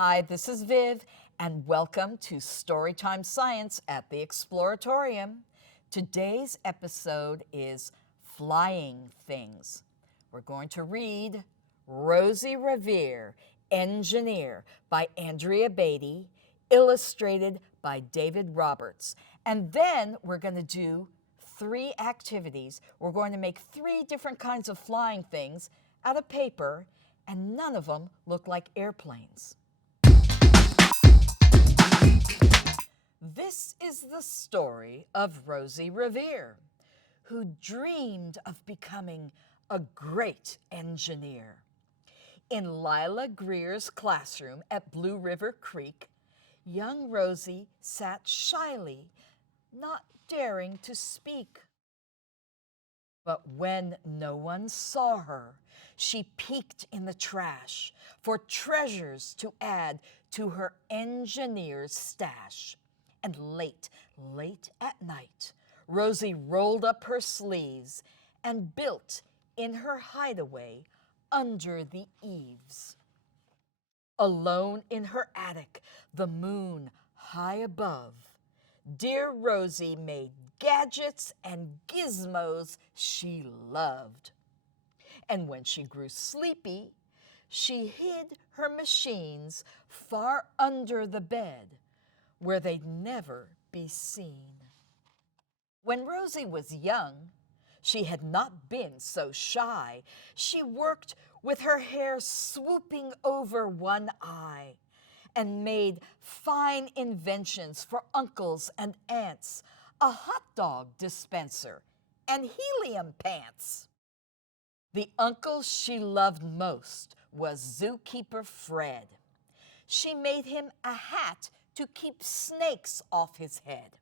Hi, this is Viv, and welcome to Storytime Science at the Exploratorium. Today's episode is Flying Things. We're going to read Rosie Revere, Engineer by Andrea Beaty, illustrated by David Roberts. And then we're going to do 3 activities. We're going to make 3 different kinds of flying things out of paper, and none of them look like airplanes. This is the story of Rosie Revere, who dreamed of becoming a great engineer. In Lila Greer's classroom at Blue River Creek, young Rosie sat shyly, not daring to speak. But when no one saw her, she peeked in the trash for treasures to add to her engineer's stash. And late at night, Rosie rolled up her sleeves and built in her hideaway under the eaves. Alone in her attic, the moon high above, dear Rosie made gadgets and gizmos she loved. And when she grew sleepy, she hid her machines far under the bed, where they'd never be seen. When Rosie was young, she had not been so shy. She worked with her hair swooping over one eye and made fine inventions for uncles and aunts, a hot dog dispenser and helium pants. The uncle she loved most was zookeeper Fred. She made him a hat to keep snakes off his head,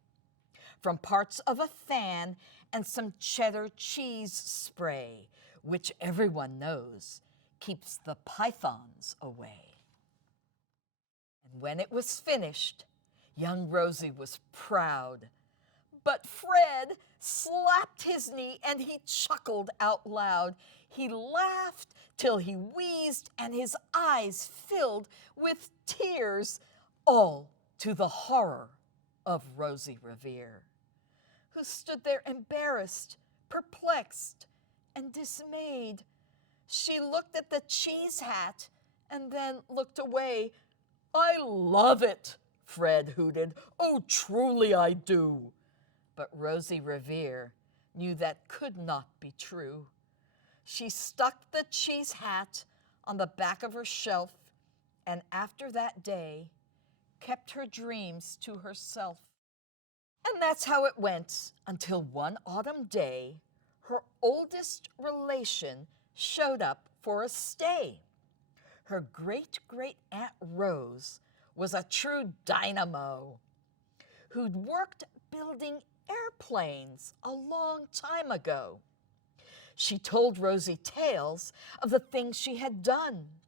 from parts of a fan and some cheddar cheese spray, which everyone knows keeps the pythons away. And when it was finished, young Rosie was proud. But Fred slapped his knee and he chuckled out loud. He laughed till he wheezed and his eyes filled with tears, all to the horror of Rosie Revere, who stood there embarrassed, perplexed, and dismayed. She looked at the cheese hat and then looked away. "I love it," Fred hooted. "Oh, truly I do." But Rosie Revere knew that could not be true. She stuck the cheese hat on the back of her shelf, and after that day, kept her dreams to herself. And that's how it went until one autumn day, her oldest relation showed up for a stay. Her great-great-aunt Rose was a true dynamo who'd worked building airplanes a long time ago. She told Rosie tales of the things she had done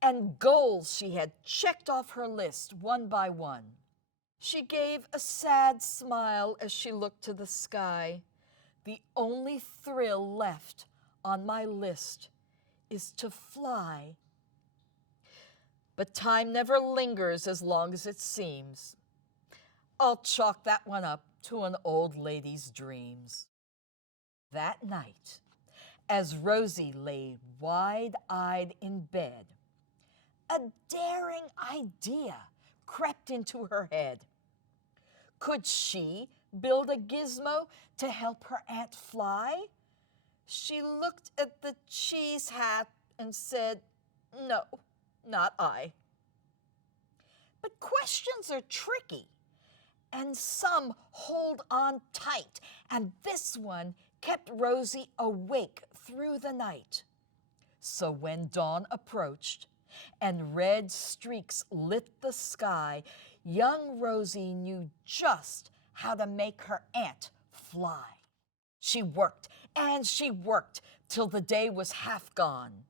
and goals she had checked off her list one by one. She gave a sad smile as she looked to the sky. "The only thrill left on my list is to fly." But time never lingers as long as it seems. I'll chalk that one up to an old lady's dreams. That night, as Rosie lay wide-eyed in bed, a daring idea crept into her head. Could she build a gizmo to help her aunt fly? She looked at the cheese hat and said, "No, not I." But questions are tricky, and some hold on tight, and this one kept Rosie awake through the night. So when dawn approached and red streaks lit the sky, young Rosie knew just how to make her aunt fly. She worked and she worked till the day was half gone,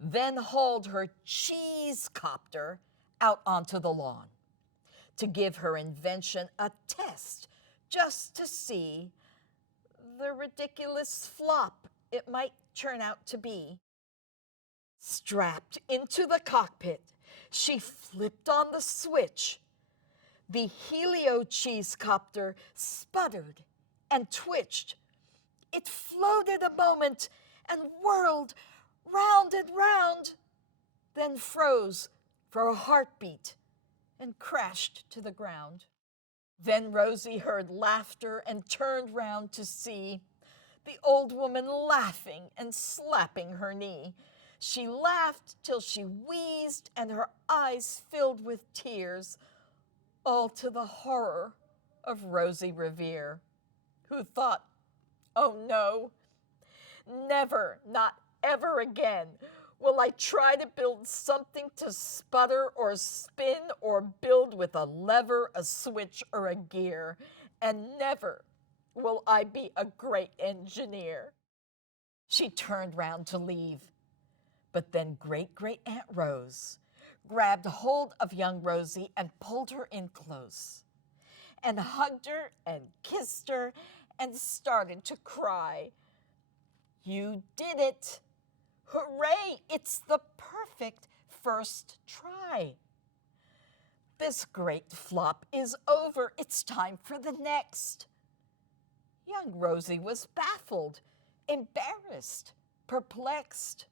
then hauled her cheese-copter out onto the lawn to give her invention a test, just to see the ridiculous flop it might turn out to be. Strapped into the cockpit, she flipped on the switch. The helio-cheese-copter sputtered and twitched. It floated a moment and whirled round and round, then froze for a heartbeat and crashed to the ground. Then Rosie heard laughter and turned round to see the old woman laughing and slapping her knee. She laughed till she wheezed and her eyes filled with tears, all to the horror of Rosie Revere, who thought, "Oh no, never, not ever again will I try to build something to sputter or spin or build with a lever, a switch, or a gear, and never will I be a great engineer." She turned round to leave, but then Great-Great-Aunt Rose grabbed hold of young Rosie and pulled her in close and hugged her and kissed her and started to cry. "You did it! Hooray! It's the perfect first try. This great flop is over. It's time for the next." Young Rosie was baffled, embarrassed, perplexed.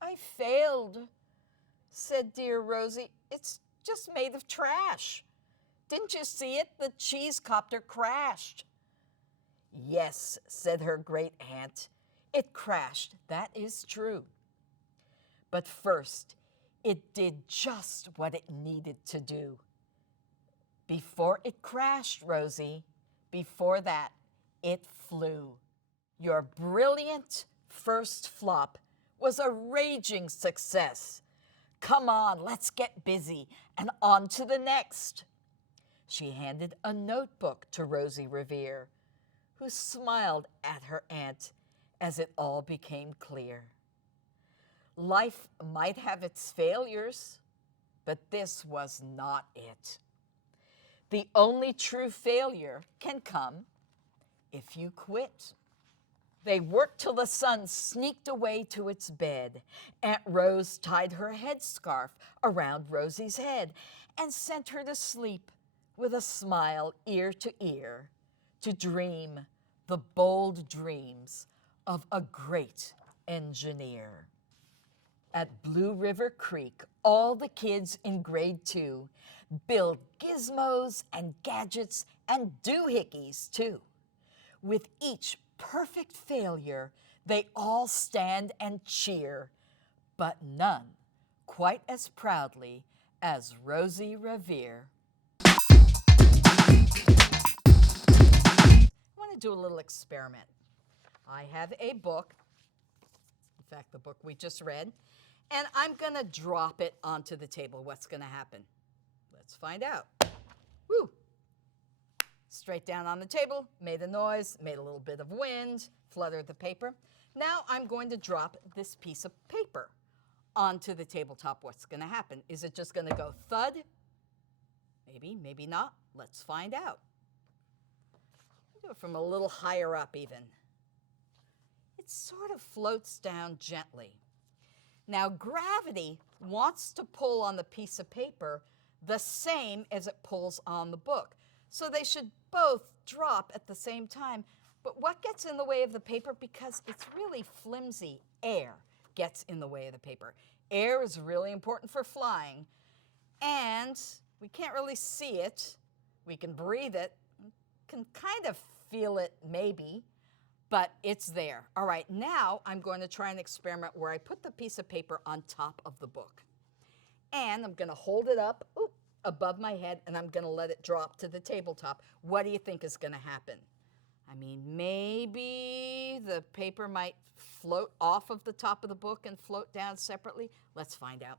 "I failed," said dear Rosie. "It's just made of trash. Didn't you see it? The cheese-copter crashed." "Yes," said her great aunt, "it crashed, that is true. But first, it did just what it needed to do. Before it crashed, Rosie, before that, it flew. Your brilliant first flop was a raging success. Come on, let's get busy and on to the next." She handed a notebook to Rosie Revere, who smiled at her aunt as it all became clear. Life might have its failures, but this was not it. The only true failure can come if you quit. They worked till the sun sneaked away to its bed. Aunt Rose tied her headscarf around Rosie's head and sent her to sleep with a smile ear to ear, to dream the bold dreams of a great engineer. At Blue River Creek, all the kids in grade 2 build gizmos and gadgets and doohickeys too. With each perfect failure, they all stand and cheer, but none quite as proudly as Rosie Revere. I want to do a little experiment. I have a book, in fact, the book we just read, and I'm going to drop it onto the table. What's going to happen? Let's find out. Woo! Straight down on the table, made a noise, made a little bit of wind, fluttered the paper. Now I'm going to drop this piece of paper onto the tabletop. What's going to happen? Is it just going to go thud? Maybe, maybe not. Let's find out. Do it from a little higher up even. It sort of floats down gently. Now gravity wants to pull on the piece of paper the same as it pulls on the book. So they should both drop at the same time. But what gets in the way of the paper, because it's really flimsy, air gets in the way of the paper. Air is really important for flying, and we can't really see it. We can breathe it, can kind of feel it maybe, but it's there. All right, now I'm going to try an experiment where I put the piece of paper on top of the book. And I'm going to hold it up above my head, and I'm going to let it drop to the tabletop. What do you think is going to happen? I mean, maybe the paper might float off of the top of the book and float down separately? Let's find out.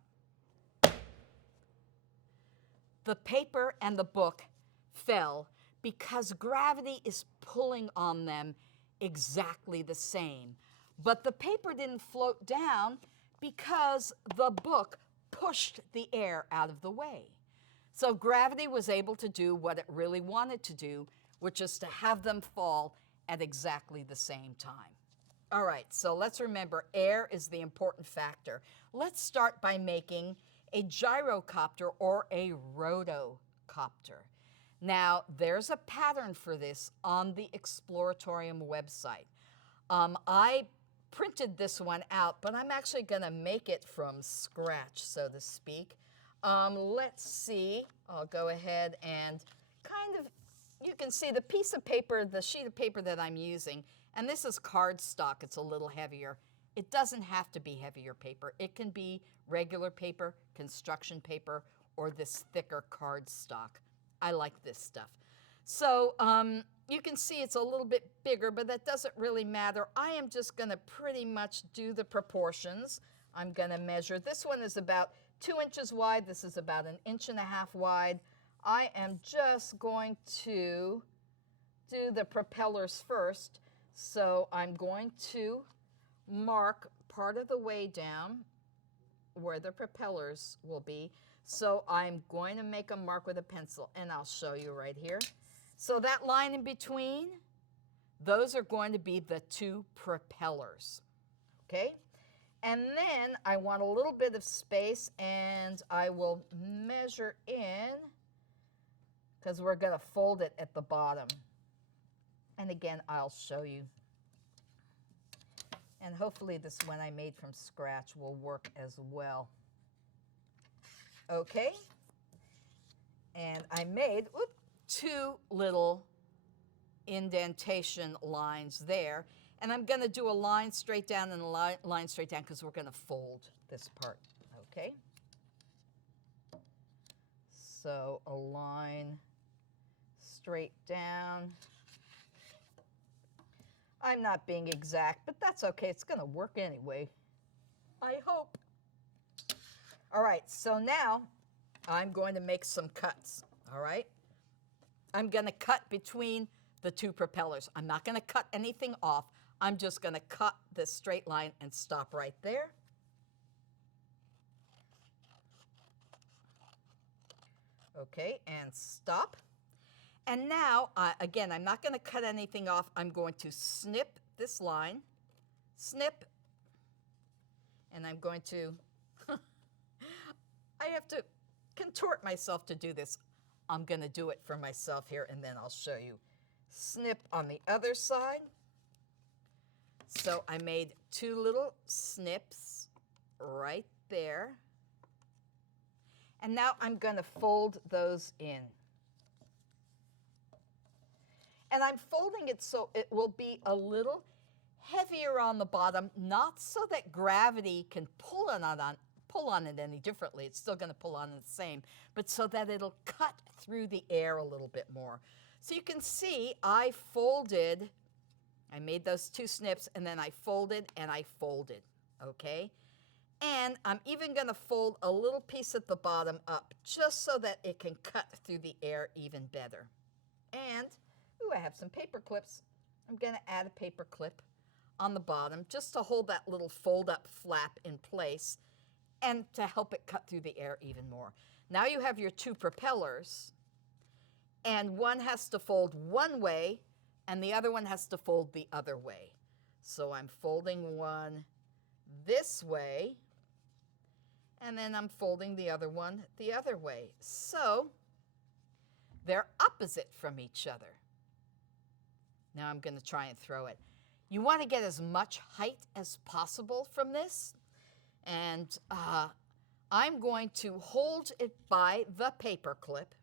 The paper and the book fell because gravity is pulling on them exactly the same. But the paper didn't float down because the book pushed the air out of the way. So gravity was able to do what it really wanted to do, which is to have them fall at exactly the same time. All right, so let's remember air is the important factor. Let's start by making a gyrocopter or a rotocopter. Now, there's a pattern for this on the Exploratorium website. I printed this one out, but I'm actually going to make it from scratch, so to speak. Let's see. I'll go ahead and kind of, you can see the piece of paper, the sheet of paper that I'm using, and this is cardstock. It's a little heavier. It doesn't have to be heavier paper. It can be regular paper, construction paper, or this thicker cardstock. I like this stuff. So you can see it's a little bit bigger, but that doesn't really matter. I am just going to pretty much do the proportions. I'm going to measure. This one is about 2 inches wide. This is about 1.5 inches wide. I am just going to do the propellers first. So I'm going to mark part of the way down where the propellers will be. So I'm going to make a mark with a pencil, and I'll show you right here. So that line in between, those are going to be the 2 propellers, okay? And then I want a little bit of space, and I will measure in, because we're going to fold it at the bottom. And again, I'll show you. And hopefully this one I made from scratch will work as well. Okay? And I made 2 little indentation lines there. And I'm going to do a line straight down and a line straight down because we're going to fold this part. Okay? So a line straight down. I'm not being exact, but that's okay. It's going to work anyway. I hope. All right, so now I'm going to make some cuts, all right? I'm going to cut between the 2 propellers. I'm not going to cut anything off. I'm just going to cut this straight line and stop right there. Okay, and stop. And now, again, I'm not going to cut anything off. I'm going to snip this line, snip, and I'm going to, I have to contort myself to do this. I'm going to do it for myself here, and then I'll show you. Snip on the other side. So I made 2 little snips right there. And now I'm going to fold those in. And I'm folding it so it will be a little heavier on the bottom, not so that gravity can pull on it any differently. It's still going to pull on it the same, but so that it'll cut through the air a little bit more. So you can see I folded, I made those 2 snips, and then I folded and I folded, okay? And I'm even going to fold a little piece at the bottom up just so that it can cut through the air even better. And ooh, I have some paper clips. I'm going to add a paper clip on the bottom just to hold that little fold-up flap in place and to help it cut through the air even more. Now you have your 2 propellers, and one has to fold one way, and the other one has to fold the other way. So I'm folding one this way, and then I'm folding the other one the other way. So they're opposite from each other. Now I'm going to try and throw it. You want to get as much height as possible from this. And I'm going to hold it by the paper clip.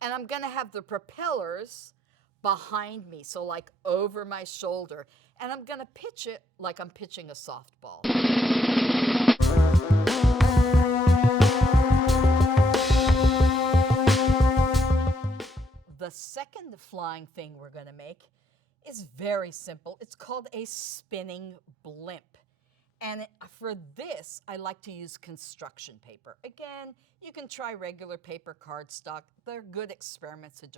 And I'm going to have the propellers behind me, so like over my shoulder. And I'm going to pitch it like I'm pitching a softball. The second flying thing we're going to make is very simple. It's called a spinning blimp. And for this, I like to use construction paper. Again, you can try regular paper, cardstock. They're good experiments to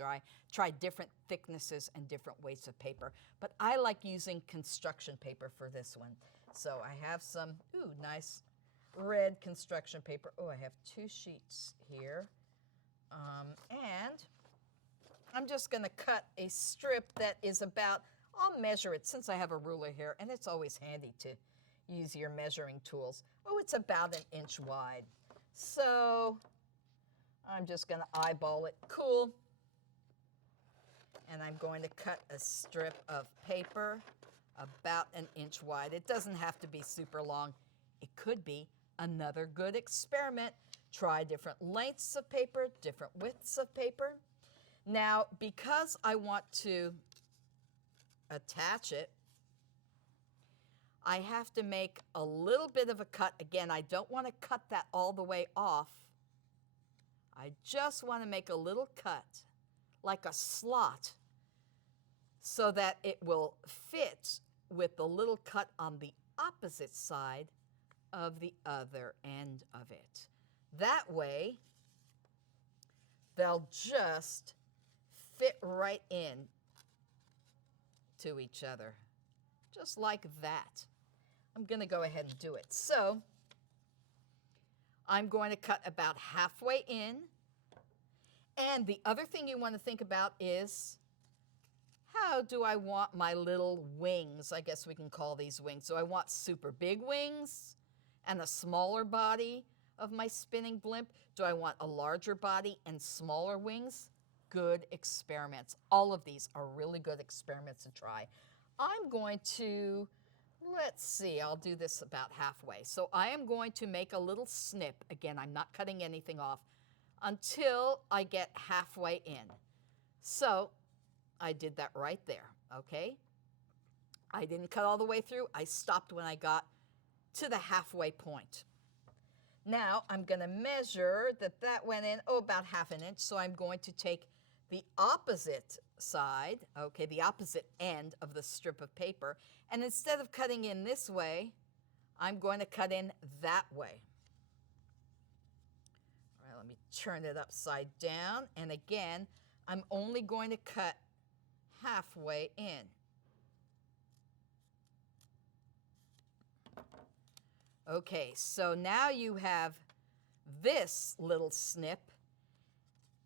try different thicknesses and different weights of paper. But I like using construction paper for this one. So I have some, nice red construction paper. Oh, I have 2 sheets here. And I'm just going to cut a strip that is about, I'll measure it since I have a ruler here, and it's always handy to use your measuring tools. Oh, it's about 1 inch wide. So I'm just going to eyeball it. Cool. And I'm going to cut a strip of paper about 1 inch wide. It doesn't have to be super long. It could be another good experiment. Try different lengths of paper, different widths of paper. Now, because I want to attach it, I have to make a little bit of a cut. Again, I don't want to cut that all the way off. I just want to make a little cut, like a slot, so that it will fit with the little cut on the opposite side of the other end of it. That way, they'll just fit right in to each other, just like that. I'm going to go ahead and do it. So I'm going to cut about halfway in. And the other thing you want to think about is, how do I want my little wings? I guess we can call these wings. Do I want super big wings and a smaller body of my spinning blimp? Do I want a larger body and smaller wings? Good experiments. All of these are really good experiments to try. I'm going to, let's see, I'll do this about halfway. So I am going to make a little snip. Again, I'm not cutting anything off until I get halfway in. So I did that right there, okay? I didn't cut all the way through. I stopped when I got to the halfway point. Now I'm going to measure that went in, about 1/2 inch. So I'm going to take the opposite side, okay, the opposite end of the strip of paper, and instead of cutting in this way, I'm going to cut in that way. All right, let me turn it upside down, and again, I'm only going to cut halfway in. Okay, so now you have this little snip.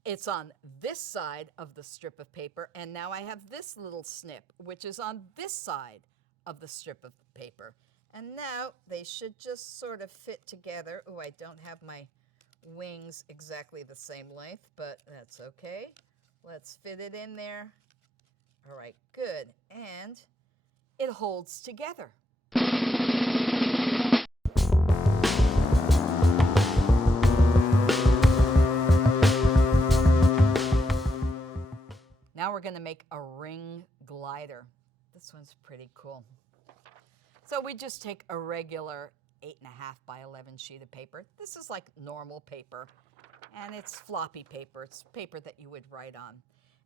It's on this side of the strip of paper, and now I have this little snip, which is on this side of the strip of paper. And now they should just sort of fit together. Oh, I don't have my wings exactly the same length, but that's okay. Let's fit it in there. All right, good. And it holds together. Now we're going to make a ring glider. This one's pretty cool. So we just take a regular 8.5 by 11 sheet of paper. This is like normal paper, and it's floppy paper. It's paper that you would write on.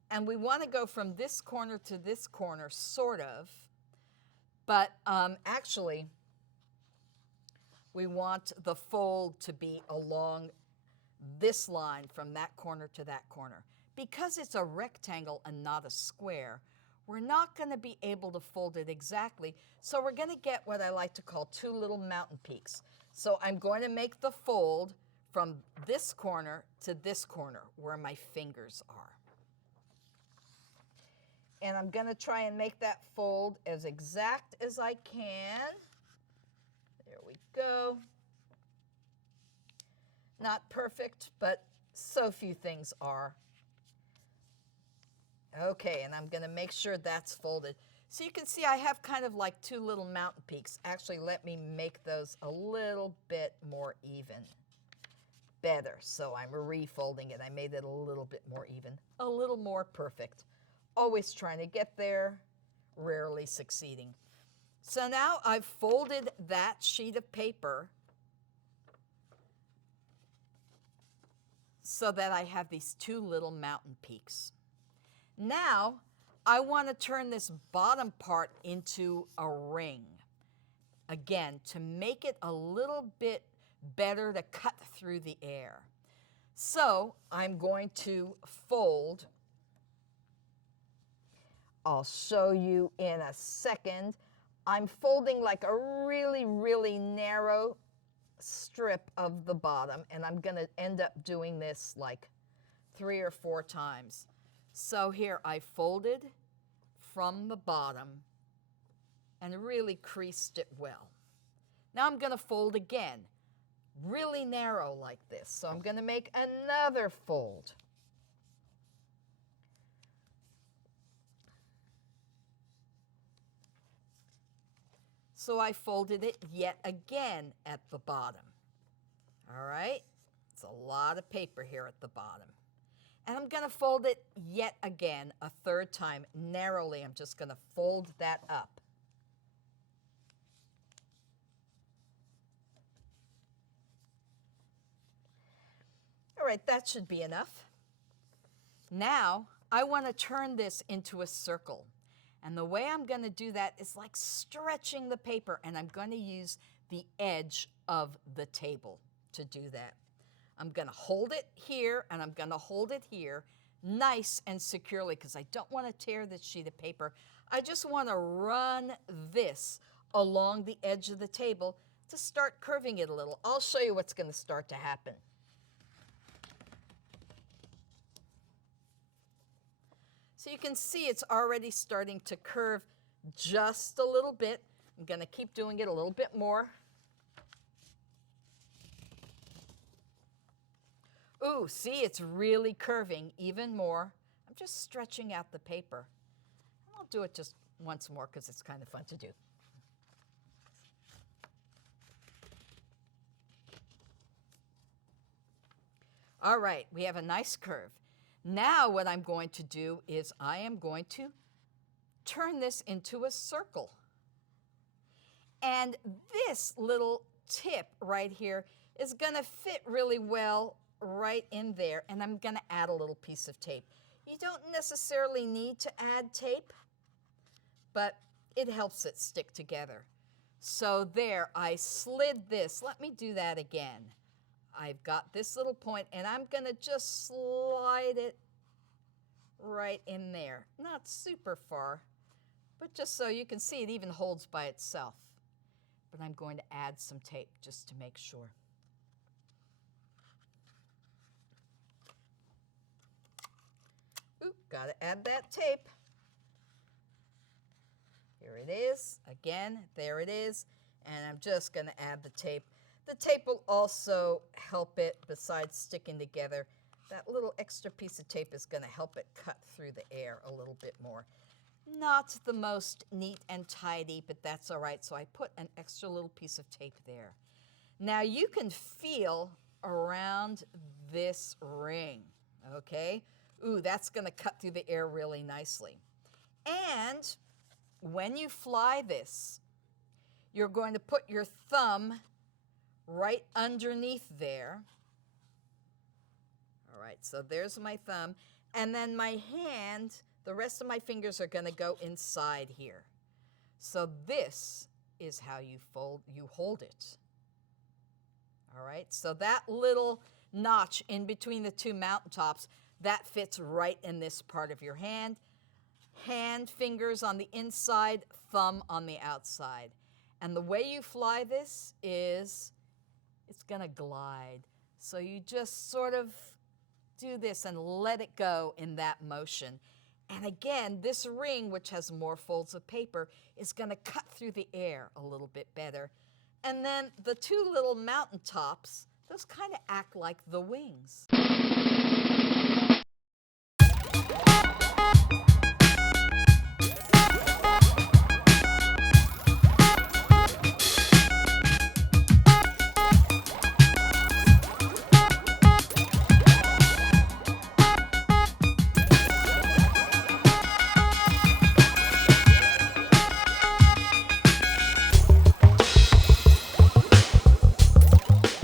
And we want to go from this corner to this corner, sort of, but actually, we want the fold to be along this line from that corner to that corner. Because it's a rectangle and not a square, we're not going to be able to fold it exactly, so we're going to get what I like to call 2 little mountain peaks. So I'm going to make the fold from this corner to this corner where my fingers are. And I'm going to try and make that fold as exact as I can. There we go. Not perfect, but so few things are. Okay, and I'm going to make sure that's folded. So you can see I have kind of like 2 little mountain peaks. Actually, let me make those a little bit more even. Better. So I'm refolding it. I made it a little bit more even, a little more perfect. Always trying to get there, rarely succeeding. So now I've folded that sheet of paper so that I have these 2 little mountain peaks. Now I want to turn this bottom part into a ring. Again, to make it a little bit better to cut through the air. So I'm going to fold. I'll show you in a second. I'm folding like a really, really narrow strip of the bottom, and I'm going to end up doing this like 3 or 4 times. So here I folded from the bottom and really creased it well. Now I'm going to fold again, really narrow like this. So I'm going to make another fold. So I folded it yet again at the bottom. All right? It's a lot of paper here at the bottom. And I'm going to fold it yet again a 3rd time narrowly. I'm just going to fold that up. All right, that should be enough. Now, I want to turn this into a circle. And the way I'm going to do that is like stretching the paper, and I'm going to use the edge of the table to do that. I'm going to hold it here, and I'm going to hold it here nice and securely because I don't want to tear this sheet of paper. I just want to run this along the edge of the table to start curving it a little. I'll show you what's going to start to happen. So you can see it's already starting to curve just a little bit. I'm going to keep doing it a little bit more. Ooh, see, it's really curving even more. I'm just stretching out the paper. And I'll do it just once more because it's kind of fun to do. All right, we have a nice curve. Now what I'm going to do is I am going to turn this into a circle. And this little tip right here is going to fit really well right in there, and I'm going to add a little piece of tape. You don't necessarily need to add tape, but it helps it stick together. So there, I slid this. Let me do that again. I've got this little point, and I'm going to just slide it right in there. Not super far, but just so you can see it even holds by itself. But I'm going to add some tape just to make sure. Ooh, got to add that tape. Here it is. Again, there it is. And I'm just going to add the tape. The tape will also help it, besides sticking together. That little extra piece of tape is going to help it cut through the air a little bit more. Not the most neat and tidy, but that's all right. So I put an extra little piece of tape there. Now you can feel around this ring, okay? Ooh, that's going to cut through the air really nicely. And when you fly this, you're going to put your thumb right underneath there. All right, so there's my thumb. And then my hand, the rest of my fingers are going to go inside here. So this is how you hold it. All right, so that little notch in between the 2 mountaintops, that fits right in this part of your hand. Hand, fingers on the inside, thumb on the outside. And the way you fly this is it's going to glide. So you just sort of do this and let it go in that motion. And again, this ring, which has more folds of paper, is going to cut through the air a little bit better. And then the 2 little mountaintops, those kind of act like the wings.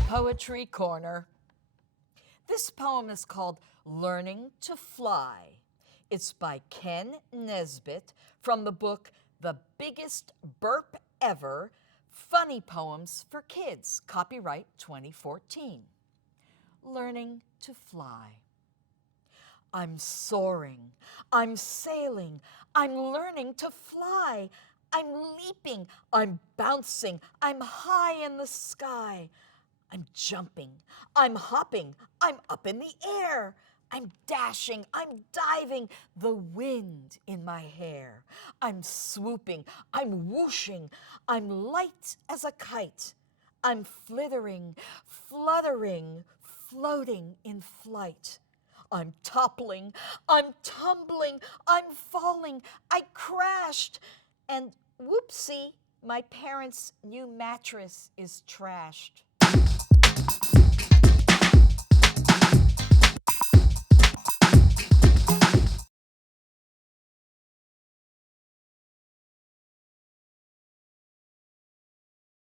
Poetry Corner. This poem is called Learning to Fly. It's by Ken Nesbitt from the book The Biggest Burp Ever, Funny Poems for Kids, copyright 2014. Learning to Fly. I'm soaring, I'm sailing, I'm learning to fly. I'm leaping, I'm bouncing, I'm high in the sky. I'm jumping, I'm hopping, I'm up in the air. I'm dashing, I'm diving, the wind in my hair. I'm swooping, I'm whooshing, I'm light as a kite. I'm flittering, fluttering, floating in flight. I'm toppling, I'm tumbling, I'm falling, I crashed. And whoopsie, my parents' new mattress is trashed.